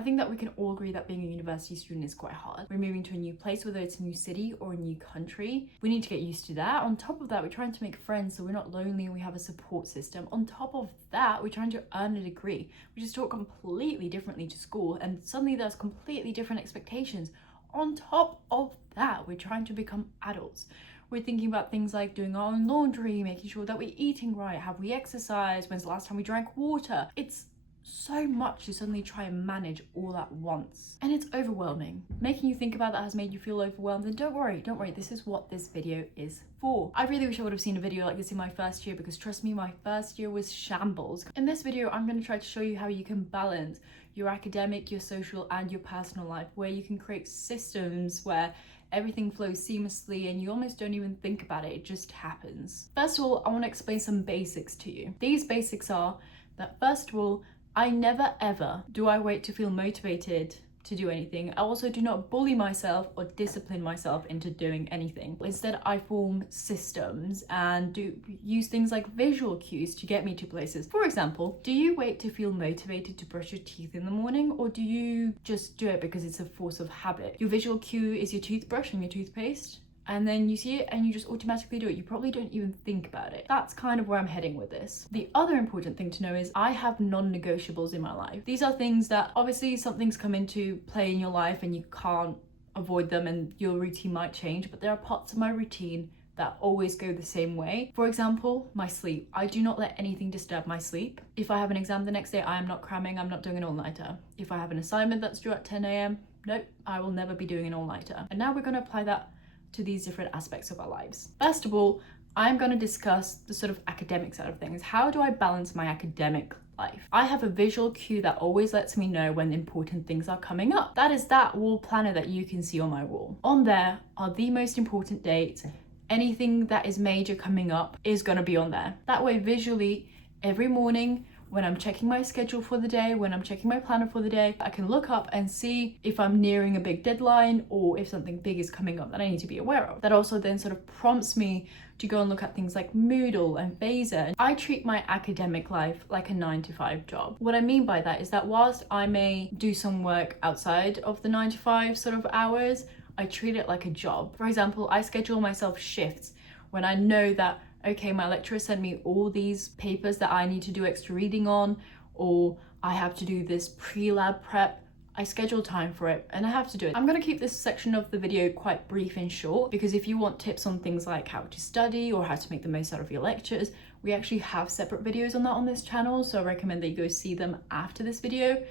I think that we can all agree that being a university student is quite hard. We're moving to a new place, whether it's a new city or a new country. We need to get used to that. On top of that, we're trying to make friends so we're not lonely and we have a support system. On top of that, we're trying to earn a degree, which is taught completely differently to school, and suddenly there's completely different expectations. On top of that, we're trying to become adults. We're thinking about things like doing our own laundry, making sure that we're eating right, have we exercised, when's the last time we drank water. It's so much to suddenly try and manage all at once. And it's overwhelming. Making you think about that has made you feel overwhelmed, and don't worry, this is what this video is for. I really wish I would have seen a video like this in my first year, because trust me, my first year was shambles. In this video, I'm going to try to show you how you can balance your academic, your social, and your personal life, where you can create systems where everything flows seamlessly and you almost don't even think about it, it just happens. First of all, I want to explain some basics to you. These basics are that, first of all, I never ever do I wait to feel motivated to do anything. I also do not bully myself or discipline myself into doing anything. Instead, I form systems and use things like visual cues to get me to places. For example, do you wait to feel motivated to brush your teeth in the morning, or do you just do it because it's a force of habit? Your visual cue is your toothbrush and your toothpaste, and then you see it and you just automatically do it. You probably don't even think about it. That's kind of where I'm heading with this. The other important thing to know is I have non-negotiables in my life. These are things that obviously something's come into play in your life and you can't avoid them, and your routine might change, but there are parts of my routine that always go the same way. For example, my sleep. I do not let anything disturb my sleep. If I have an exam the next day, I am not cramming, I'm not doing an all-nighter. If I have an assignment that's due at 10 a.m, nope, I will never be doing an all-nighter. And now we're going to apply that to these different aspects of our lives. First of all, I'm going to discuss the sort of academic side of things. How do I balance my academic life? I have a visual cue that always lets me know when important things are coming up. That is that wall planner that you can see on my wall. On there are the most important dates. Anything that is major coming up is going to be on there. That way, visually, every morning, when I'm checking my schedule for the day, when I'm checking my planner for the day, I can look up and see if I'm nearing a big deadline or if something big is coming up that I need to be aware of. That also then sort of prompts me to go and look at things like Moodle and Phaser. I treat my academic life like a 9-to-5 job. What I mean by that is that whilst I may do some work outside of the 9-to-5 sort of hours, I treat it like a job. For example, I schedule myself shifts when I know that, okay, my lecturer sent me all these papers that I need to do extra reading on, or I have to do this pre-lab prep. I schedule time for it and I have to do it. I'm going to keep this section of the video quite brief and short, because if you want tips on things like how to study or how to make the most out of your lectures, we actually have separate videos on that on this channel, so I recommend that you go see them after this video.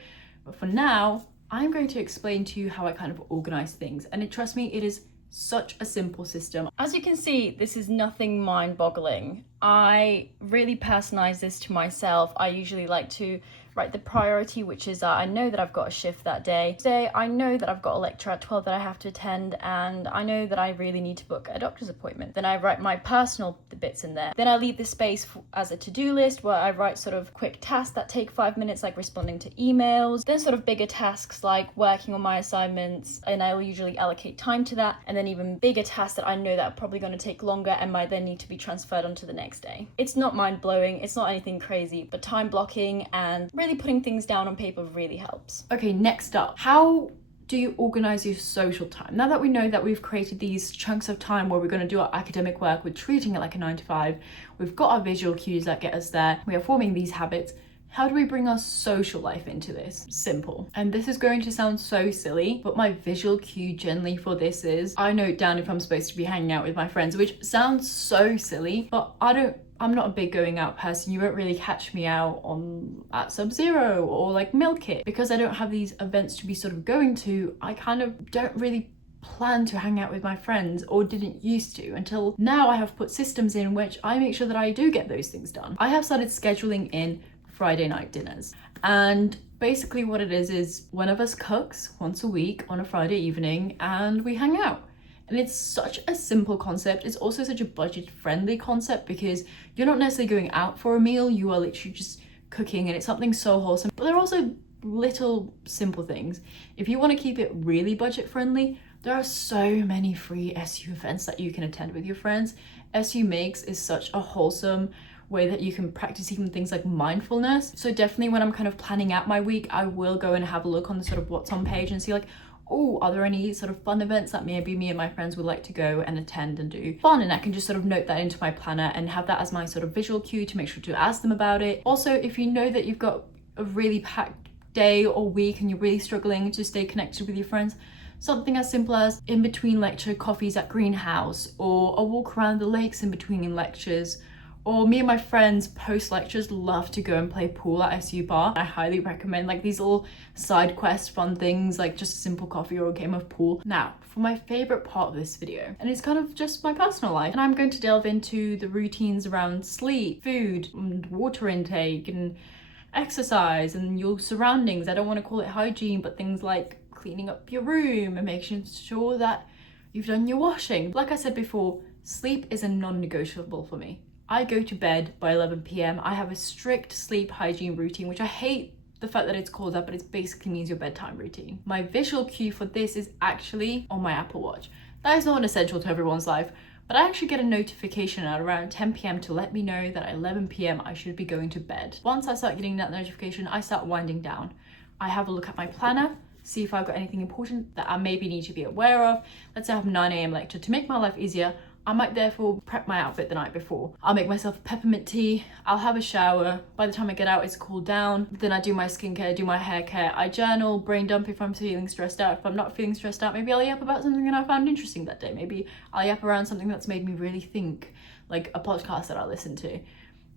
But for now, I'm going to explain to you how I kind of organize things, and trust me, it is such a simple system. As you can see, this is nothing mind-boggling. I really personalize this to myself. I usually like to write the priority, which is I know that I've got a shift that day. Today, I know that I've got a lecture at 12 that I have to attend, and I know that I really need to book a doctor's appointment. Then I write my personal bits in there. Then I leave this space as a to-do list where I write sort of quick tasks that take 5 minutes, like responding to emails. Then sort of bigger tasks like working on my assignments, and I'll usually allocate time to that. And then even bigger tasks that I know that are probably going to take longer and might then need to be transferred onto the next day. It's not mind-blowing, it's not anything crazy, but time blocking and really putting things down on paper really helps. Okay, next up, how do you organize your social time? Now that we know that we've created these chunks of time where we're going to do our academic work, we're treating it like a 9-to-5, we've got our visual cues that get us there, we are forming these habits. How do we bring our social life into this? Simple. And this is going to sound so silly, but my visual cue generally for this is I note down if I'm supposed to be hanging out with my friends, which sounds so silly, but I'm not a big going out person. You won't really catch me out at Sub-Zero or like Milk It. Because I don't have these events to be sort of going to, I kind of don't really plan to hang out with my friends, or didn't used to, until now I have put systems in which I make sure that I do get those things done. I have started scheduling in Friday night dinners, and basically what it is one of us cooks once a week on a Friday evening and we hang out. And it's such a simple concept. It's also such a budget friendly concept, because you're not necessarily going out for a meal, you are literally just cooking, and it's something so wholesome. But there are also little simple things. If you want to keep it really budget friendly, there are so many free SU events that you can attend with your friends. SU Makes is such a wholesome, way that you can practice even things like mindfulness. So definitely when I'm kind of planning out my week, I will go and have a look on the sort of what's on page and see like, oh, are there any sort of fun events that maybe me and my friends would like to go and attend and do fun? And I can just sort of note that into my planner and have that as my sort of visual cue to make sure to ask them about it. Also, if you know that you've got a really packed day or week and you're really struggling to stay connected with your friends, something as simple as in between lecture coffees at Greenhouse, or a walk around the lakes in between lectures, or me and my friends post lectures love to go and play pool at SU Bar. I highly recommend like these little side quest fun things, like just a simple coffee or a game of pool. Now for my favorite part of this video, and it's kind of just my personal life, and I'm going to delve into the routines around sleep, food, and water intake, and exercise, and your surroundings. I don't want to call it hygiene, but things like cleaning up your room and making sure that you've done your washing. Like I said before, sleep is a non-negotiable for me. I go to bed by 11 p.m. I have a strict sleep hygiene routine, which I hate the fact that it's called that, but it basically means your bedtime routine. My visual cue for this is actually on my Apple Watch. That is not essential to everyone's life, but I actually get a notification at around 10 p.m. to let me know that at 11 p.m. I should be going to bed. Once I start getting that notification, I start winding down. I have a look at my planner, see if I've got anything important that I maybe need to be aware of. Let's say I have a 9 a.m. lecture. To make my life easier, I might therefore prep my outfit the night before. I'll make myself a peppermint tea, I'll have a shower. By the time I get out, it's cooled down. Then I do my skincare, do my hair care. I journal, brain dump if I'm feeling stressed out. If I'm not feeling stressed out, maybe I'll yap about something that I found interesting that day. Maybe I'll yap around something that's made me really think, like a podcast that I listen to.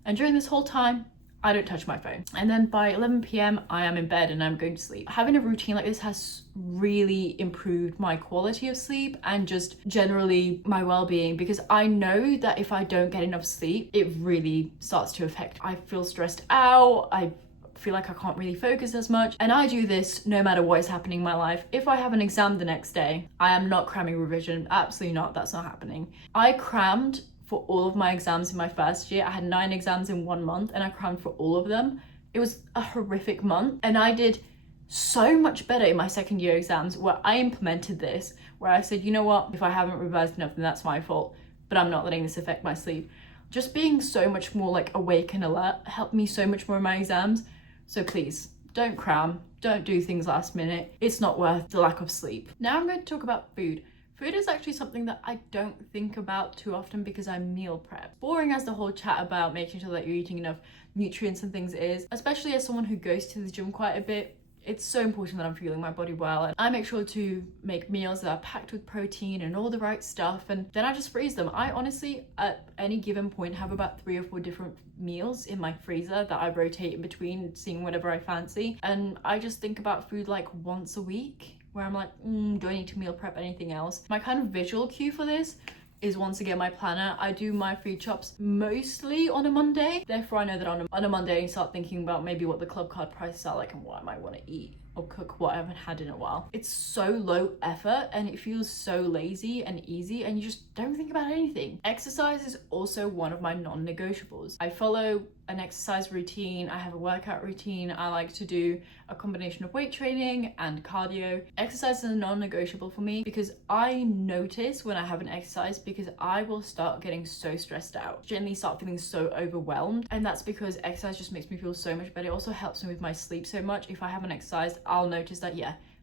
And during this whole time, I don't touch my phone. And then by 11 p.m, I am in bed and I'm going to sleep. Having a routine like this has really improved my quality of sleep and just generally my well-being, because I know that if I don't get enough sleep, it really starts to affect. I feel stressed out, I feel like I can't really focus as much. And I do this no matter what is happening in my life. If I have an exam the next day, I am not cramming revision. Absolutely not, that's not happening. I crammed for all of my exams in my first year. I had 9 exams in 1 month and I crammed for all of them. It was a horrific month, and I did so much better in my second year exams where I implemented this, where I said, you know what, if I haven't revised enough, then that's my fault, but I'm not letting this affect my sleep. Just being so much more like awake and alert helped me so much more in my exams. So please don't cram, don't do things last minute. It's not worth the lack of sleep. Now I'm going to talk about food. Food is actually something that I don't think about too often because I meal prep. Boring as the whole chat about making sure that you're eating enough nutrients and things is, especially as someone who goes to the gym quite a bit, it's so important that I'm fueling my body well, and I make sure to make meals that are packed with protein and all the right stuff, and then I just freeze them. I honestly, at any given point, have about 3 or 4 different meals in my freezer that I rotate in between, seeing whatever I fancy, and I just think about food like once a week, where I'm like, do I need to meal prep anything else? My kind of visual cue for this is once again my planner. I do my food chops mostly on a Monday. Therefore, I know that on a Monday I start thinking about maybe what the club card prices are like and what I might want to eat or cook what I haven't had in a while. It's so low effort and it feels so lazy and easy, and you just don't think about anything. Exercise is also one of my non-negotiables. I follow an exercise routine, I have a workout routine. I like to do a combination of weight training and cardio. Exercise is a non-negotiable for me because I notice when I haven't exercised, because I will start getting so stressed out, generally start feeling so overwhelmed, and that's because exercise just makes me feel so much better. It also helps me with my sleep so much. If I haven't exercised, I'll notice that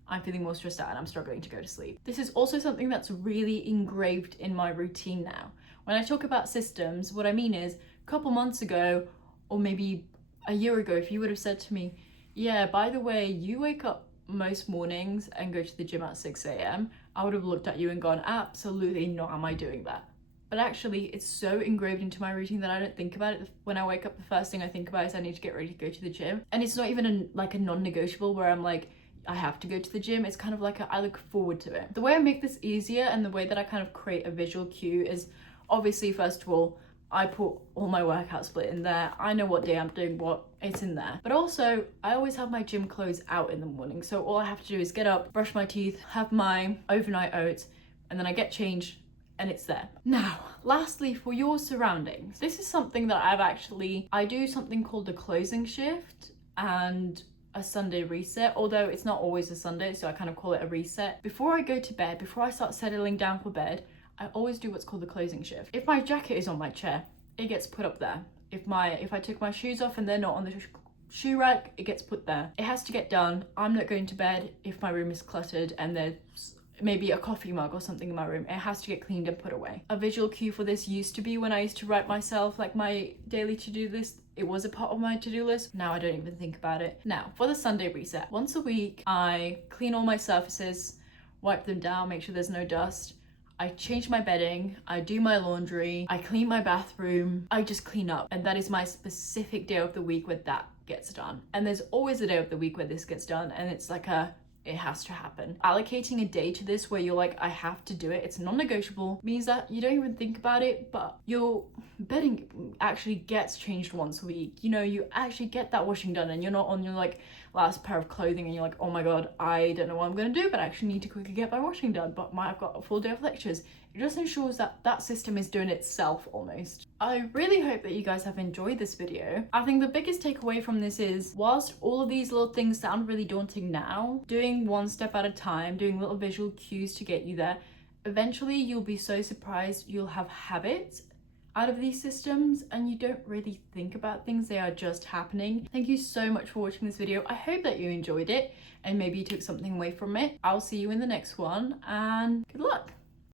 I'm feeling more stressed out and I'm struggling to go to sleep. This is also something that's really engraved in my routine now. When I talk about systems, what I mean is a couple months ago, or maybe a year ago, if you would have said to me, yeah, by the way, you wake up most mornings and go to the gym at 6 a.m, I would have looked at you and gone, absolutely not am I doing that. But actually, it's so engraved into my routine that I don't think about it. When I wake up, the first thing I think about is I need to get ready to go to the gym. And it's not even a non-negotiable where I'm like, I have to go to the gym. It's kind of like I look forward to it. The way I make this easier and the way that I kind of create a visual cue is obviously, first of all, I put all my workout split in there. I know what day I'm doing what, it's in there. But also, I always have my gym clothes out in the morning. So all I have to do is get up, brush my teeth, have my overnight oats, and then I get changed and it's there. Now, lastly, for your surroundings. This is something that I do something called a closing shift and a Sunday reset, although it's not always a Sunday, so I kind of call it a reset. Before I go to bed, before I start settling down for bed, I always do what's called the closing shift. If my jacket is on my chair, it gets put up there. If I took my shoes off and they're not on the shoe rack, it gets put there. It has to get done. I'm not going to bed if my room is cluttered and there's maybe a coffee mug or something in my room. It has to get cleaned and put away. A visual cue for this used to be when I used to write myself like my daily to-do list. It was a part of my to-do list. Now I don't even think about it. Now for the Sunday reset. Once a week, I clean all my surfaces, wipe them down, make sure there's no dust. I change my bedding, I do my laundry, I clean my bathroom, I just clean up. And that is my specific day of the week where that gets done. And there's always a day of the week where this gets done, and it's like it has to happen. Allocating a day to this where you're like, I have to do it, it's non-negotiable, means that you don't even think about it, but your bedding actually gets changed once a week. You know, you actually get that washing done, and you're not on your like last pair of clothing and you're like, oh my god, I don't know what I'm gonna do, but I actually need to quickly get my washing done, but I've got a full day of lectures. It just ensures that that system is doing itself almost. I really hope that you guys have enjoyed this video. I think the biggest takeaway from this is, whilst all of these little things sound really daunting now, doing one step at a time, doing little visual cues to get you there, eventually you'll be so surprised you'll have habits out of these systems and you don't really think about things, they are just happening. Thank you so much for watching this video. I hope that you enjoyed it and maybe you took something away from it. I'll see you in the next one and good luck.